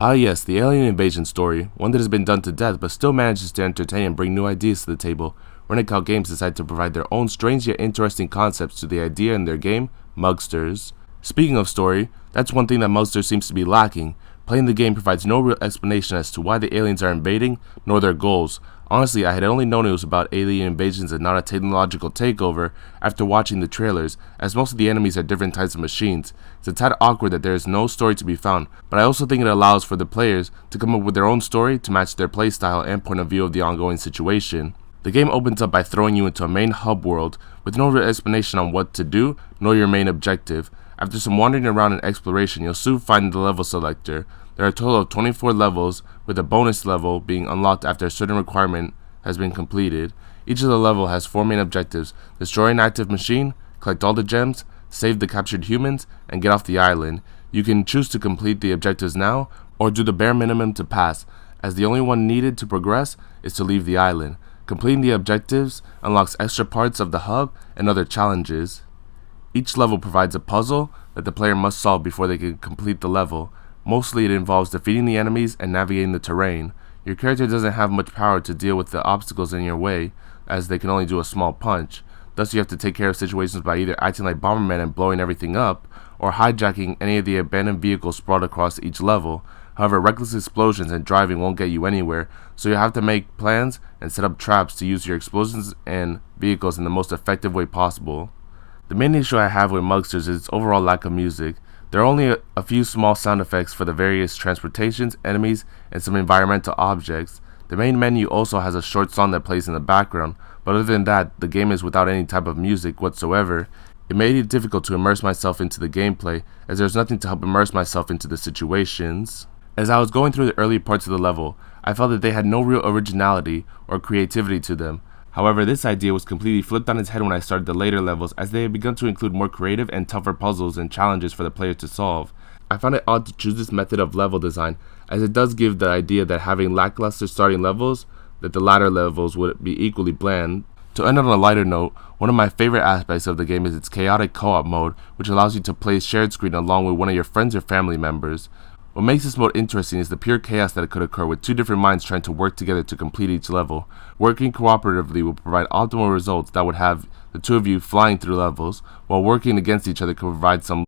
Ah yes, the alien invasion story, one that has been done to death but still manages to entertain and bring new ideas to the table. Renegade Games decided to provide their own strange yet interesting concepts to the idea in their game, Mugsters. Speaking of story, that's one thing that Mugsters seems to be lacking. Playing the game provides no real explanation as to why the aliens are invading, nor their goals. Honestly, I had only known it was about alien invasions and not a technological takeover after watching the trailers, as most of the enemies are different types of machines. It's a tad awkward that there is no story to be found, but I also think it allows for the players to come up with their own story to match their playstyle and point of view of the ongoing situation. The game opens up by throwing you into a main hub world with no real explanation on what to do, nor your main objective. After some wandering around and exploration, you'll soon find the level selector. There are a total of 24 levels, with a bonus level being unlocked after a certain requirement has been completed. Each of the level has 4 main objectives: destroy an active machine, collect all the gems, save the captured humans, and get off the island. You can choose to complete the objectives now, or do the bare minimum to pass, as the only one needed to progress is to leave the island. Completing the objectives unlocks extra parts of the hub and other challenges. Each level provides a puzzle that the player must solve before they can complete the level. Mostly it involves defeating the enemies and navigating the terrain. Your character doesn't have much power to deal with the obstacles in your way, as they can only do a small punch. Thus you have to take care of situations by either acting like Bomberman and blowing everything up, or hijacking any of the abandoned vehicles sprawled across each level. However, reckless explosions and driving won't get you anywhere, so you'll have to make plans and set up traps to use your explosions and vehicles in the most effective way possible. The main issue I have with Mugsters is its overall lack of music. There are only a few small sound effects for the various transportations, enemies, and some environmental objects. The main menu also has a short song that plays in the background, but other than that, the game is without any type of music whatsoever. It made it difficult to immerse myself into the gameplay, as there's nothing to help immerse myself into the situations. As I was going through the early parts of the level, I felt that they had no real originality or creativity to them. However, this idea was completely flipped on its head when I started the later levels, as they had begun to include more creative and tougher puzzles and challenges for the player to solve. I found it odd to choose this method of level design, as it does give the idea that having lackluster starting levels, that the latter levels would be equally bland. To end on a lighter note, one of my favorite aspects of the game is its chaotic co-op mode, which allows you to play shared screen along with one of your friends or family members. What makes this mode interesting is the pure chaos that could occur with two different minds trying to work together to complete each level. Working cooperatively will provide optimal results that would have the two of you flying through levels, while working against each other could provide some